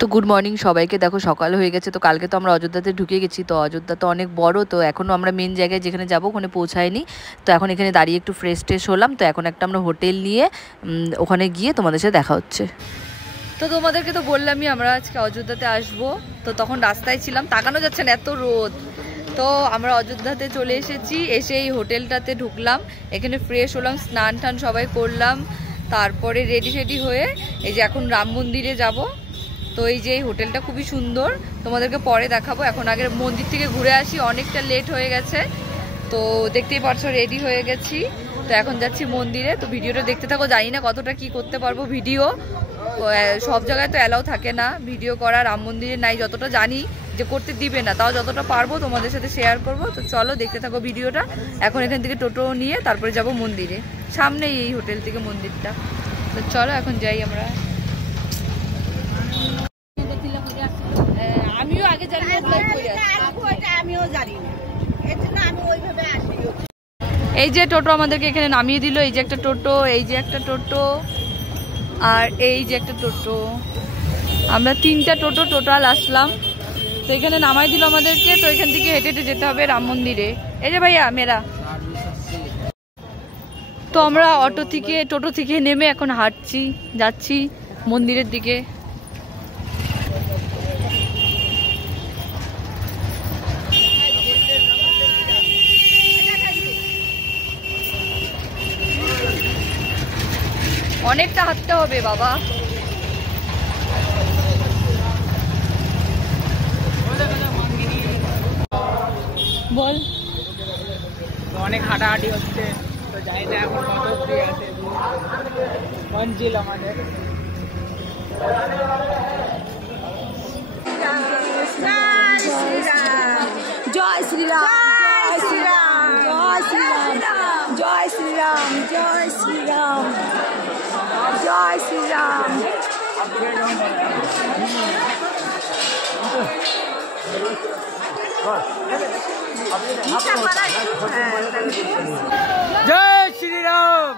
তো good morning সবাইকে। দেখো সকাল হয়ে গেছে। তো কালকে তো আমরা অযোধ্যাতে ঢুকে গেছি। তো অযোধ্যা তো অনেক বড়, তো এখনও আমরা মেন জায়গায় যেখানে যাবো ওখানে পৌঁছায়নি। তো এখন এখানে দাঁড়িয়ে একটু ফ্রেশ ট্রেশ হলাম। তো এখন একটা আমরা হোটেল নিয়ে ওখানে গিয়ে তোমাদের সাথে দেখা হচ্ছে। তো তোমাদেরকে তো বললামই আমরা আজকে অযোধ্যাতে আসবো। তো তখন রাস্তায় ছিলাম, তাকানো যাচ্ছে না, এত রোদ। তো আমরা অযোধ্যাতে চলে এসেছি, এসে এই হোটেলটাতে ঢুকলাম, এখানে ফ্রেশ হলাম, স্নান টান সবাই করলাম, তারপরে রেডি শেডি হয়ে এই যে এখন রাম মন্দিরে যাব। তো এই যে এই হোটেলটা খুবই সুন্দর, তোমাদেরকে পরে দেখাবো। এখন আগে মন্দির থেকে ঘুরে আসি, অনেকটা লেট হয়ে গেছে। তো দেখতেই পারছো রেডি হয়ে গেছি। তো এখন যাচ্ছি মন্দিরে। তো ভিডিওটা দেখতে থাকো, জানি না কতটা কি করতে পারবো ভিডিও, সব জায়গায় তো অ্যালাউ থাকে না ভিডিও করা, রাম মন্দিরে নাই, যতটা জানি যে করতে দিবে না, তাও যতটা পারবো তোমাদের সাথে শেয়ার করব। তো চলো দেখতে থাকো ভিডিওটা। এখন এখান থেকে টোটো নিয়ে তারপরে যাব মন্দিরে, সামনেই এই হোটেল থেকে মন্দিরটা। তো চলো এখন যাই আমরা। আমিও আগে জানি আমিও জানি না, এই যে টোটো আমাদেরকে এখানে নামিয়ে দিল। এই যে একটা টোটো, এই যে একটা টোটো, আর এই যে একটা টোটো। আমরা 3টা টোটো টোটাল আসলাম। তো এখানে নামাই দিল আমাদেরকে। তো এখান থেকে হেঁটে হেঁটে যেতে হবে রাম মন্দিরে। এই যে ভাইয়া মেরা। তো আমরা টোটো থেকে নেমে এখন হাঁটছি, যাচ্ছি মন্দিরের দিকে। অনেকটা হাঁটতে হবে বাবা। বল। অনেক হাঁটাহাঁটি হচ্ছে, তো জানি না এখন কত ফ্রি আছে মঞ্জিল আমাদের। জয় শ্রীরাম, জয় শ্রীরাম, জয় শ্রীরাম, জয় শ্রীরাম, জয় শ্রীরাম, জয় শ্রীরাম। জয় শ্রীরাম।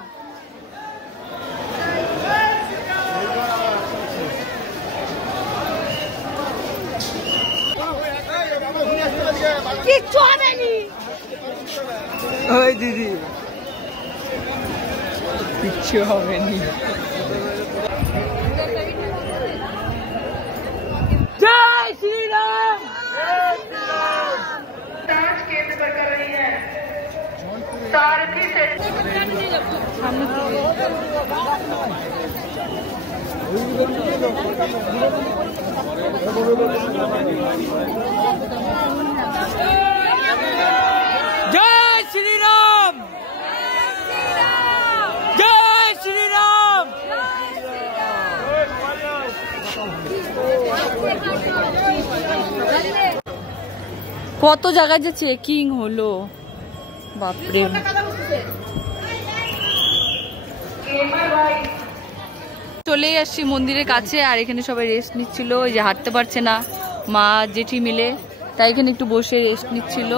কিচ্ছু হবে নি। ওই দিদি কিচ্ছু হবে নি। জয় শ্রীরাম। सारथी से जय श्री राम, जय श्री राम। কত জায়গায় যে চেকিং হলো, বাপরে। চলে আসছি মন্দিরের কাছে, আর এখানে সবাই রেস্ট নিচ্ছিল। এই যে হাঁটতে পারছে না মা জেঠি মিলে, তাই এখানে একটু বসে রেস্ট নিচ্ছিল।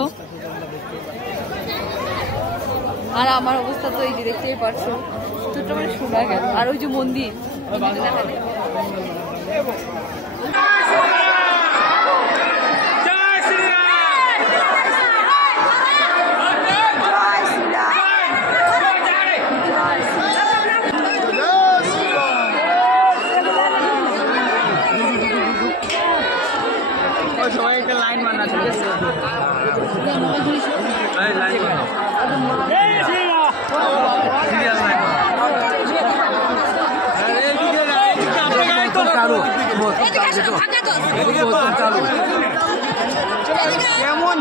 আর আমার অবস্থা তো এই যে দেখতেই পারছো, দুটো মানে শোনা গেল। আর ওই যে মন্দির সবাই একটা লাইন বানা চলেছে। কেমন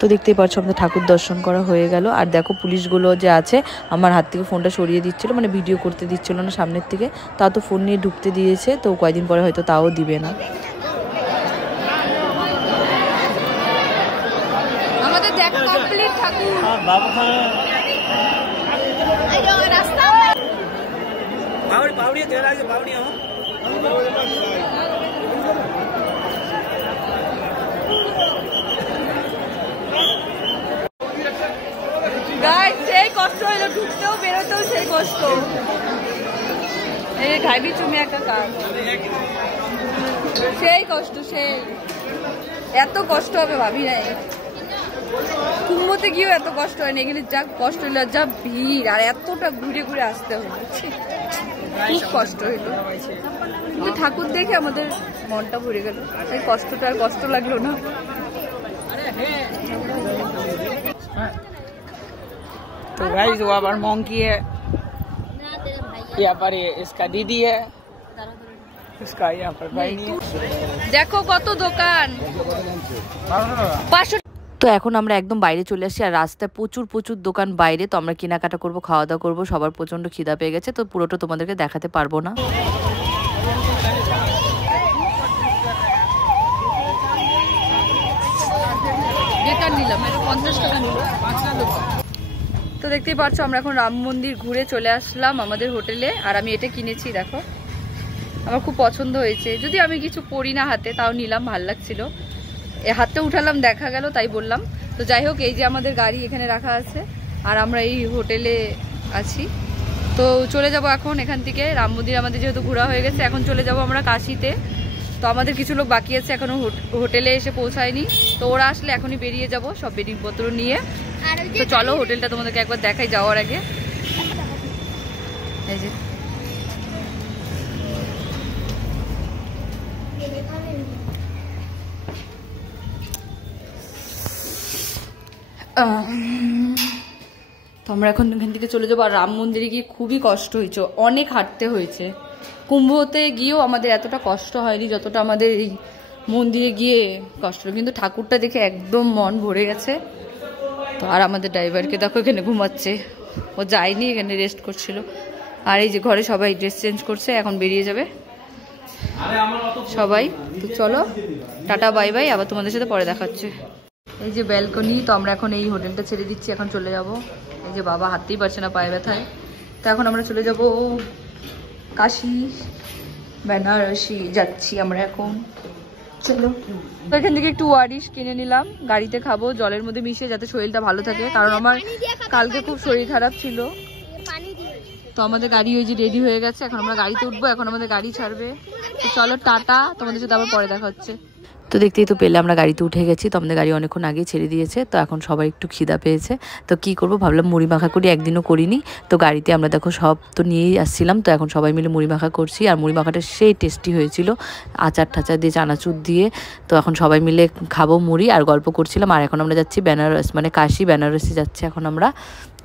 তো দেখতেই পাচ্ছ আমাদের ঠাকুর দর্শন করা হয়ে গেল। আর দেখো পুলিশগুলো যে আছে আমার হাত থেকে ফোনটা সরিয়ে দিচ্ছিল, মানে ভিডিও করতে দিচ্ছিল না সামনের থেকে, তাও তো ফোন নিয়ে ঢুকতে দিয়েছে, তো কয়েকদিন পরে হয়তো তাও দিবে না। আমাদের দেখা কমপ্লিট ঠাকুর। রাস্তা बावड़ी तेरा के बावड़ी हो গাইস সেই কষ্ট হলো, ঢুকতেও বেরোতেও সেই কষ্ট। এই ঢাইবি তুমি একটা কাজ, সেই কষ্ট, সেই এত কষ্ট হবে ভাবি নাই। কুম্ভতে গিয়েও এত কষ্ট হয় না, এখানে যা কষ্ট হইলো, যা ভিড়, আর এতটা ঘুরে ঘুরে আসতে হলো, খুব কষ্ট হইলো। কিন্তু ঠাকুর দেখে আমাদের মনটা ভরে গেল, এই কষ্টটা আর কষ্ট লাগলো না। तो गाइस वो पर मोंकी है, यहाँ पर ये इसका दीदी है, इसका यहाँ पर भाई नहीं है। দেখো কত দোকান, 500। তো এখন আমরা একদম বাইরে চলে আসছি, আর রাস্তায় প্রচুর প্রচুর দোকান বাইরে। তো আমরা কেনাকাটা করব, খাওয়া দাওয়া করবো, সবার প্রচন্ড খিদা পেয়ে গেছে, তো পুরোটা তোমাদেরকে দেখাতে পারবো না। বেকার নিলাম, এটা 50 টাকা নিল। তো দেখতেই পাচ্ছ আমরা এখন রাম মন্দির ঘুরে চলে আসলাম আমাদের হোটেলে। আর আমি এটা কিনেছি, দেখো আমার খুব পছন্দ হয়েছে, যদি আমি কিছু পরি না হাতে, তাও নিলাম, ভাল লাগছিল। হাতে উঠালাম, দেখা গেল, তাই বললাম। তো যাই হোক, এই যে আমাদের গাড়ি এখানে রাখা আছে, আর আমরা এই হোটেলে আছি। তো চলে যাব এখন এখান থেকে। রাম মন্দির আমাদের যেহেতু ঘোরা হয়ে গেছে, এখন চলে যাব আমরা কাশিতে। তো আমাদের কিছু লোক বাকি আছে, এখনো হোটেলে এসে পৌঁছায়নি। তো ওরা আসলে এখনই বেরিয়ে যাব সব বেডিংপত্র নিয়ে। তো চলো হোটেলটা তোমাদেরকে একবার দেখাই যাওয়ার আগে। এই যে তো আমরা এখন এখান থেকে চলে যাবো। আর রাম মন্দিরে গিয়ে খুবই কষ্ট হয়েছে, অনেক হাঁটতে হয়েছে। কুম্ভতে গিয়েও আমাদের এতটা কষ্ট হয়নি যতটা আমাদের এই মন্দিরে গিয়ে কষ্ট, কিন্তু ঠাকুরটা দেখে একদম মন ভরে গেছে। তো আর আমাদের ড্রাইভারকে দেখো এখানে ঘুমাচ্ছে, ও যায়নি, এখানে রেস্ট করছিল। আর এই যে ঘরে সবাই ড্রেস চেঞ্জ করছে, এখন বেরিয়ে যাবে সবাই। তো চলো টাটা বাই বাই, আবার তোমাদের সাথে পরে দেখা হচ্ছে। এই যে ব্যালকনি, তো আমরা এখন এই হোটেলটা ছেড়ে দিচ্ছি, এখন চলে যাব। এই যে বাবা হাঁটতেই পারছে না, পায়ে ব্যথায়। তো এখন আমরা চলে যাব কাশী, বেনারসি যাচ্ছি আমরা এখন। চলো, তো এখান থেকে একটু ওয়ারিশ কিনে নিলাম, গাড়িতে খাবো জলের মধ্যে মিশিয়ে, যাতে শরীরটা ভালো থাকে, কারণ আমার কালকে খুব শরীর খারাপ ছিল। তো আমাদের গাড়ি ওই যে রেডি হয়ে গেছে, এখন আমরা গাড়িতে উঠবো, এখন আমাদের গাড়ি ছাড়বে। তো চলো টাটা, তোমাদের সাথে আবার পরে দেখা হচ্ছে। তো দেখতেই তো পেলে আমরা গাড়িতে উঠে গেছি। তো আমাদের গাড়ি অনেকক্ষণ আগেই ছেড়ে দিয়েছে। তো এখন সবাই একটু খিদা পেয়েছে, তো কি করব ভাবলাম মুড়ি মাখা করি, একদিনও করিনি। তো গাড়িতে আমরা দেখো সব তো নিয়েই আসছিলাম। তো এখন সবাই মিলে মুড়ি মাখা করছি, আর মুড়ি মাখাটা সেই টেস্টি হয়েছিল, আচার ঠাচার দিয়ে, চানাচুর দিয়ে। তো এখন সবাই মিলে খাবো মুড়ি আর গল্প করছিলাম। আর এখন আমরা যাচ্ছি বেনারস, মানে কাশী বেনারসি যাচ্ছি এখন আমরা।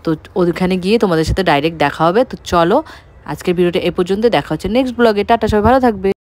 তো ওখানে গিয়ে তোমাদের সাথে ডাইরেক্ট দেখা হবে। তো চলো আজকের ভিডিওটা এ পর্যন্ত, দেখা হচ্ছে নেক্সট ব্লগে। টাটা, সবাই ভালো থাকবে।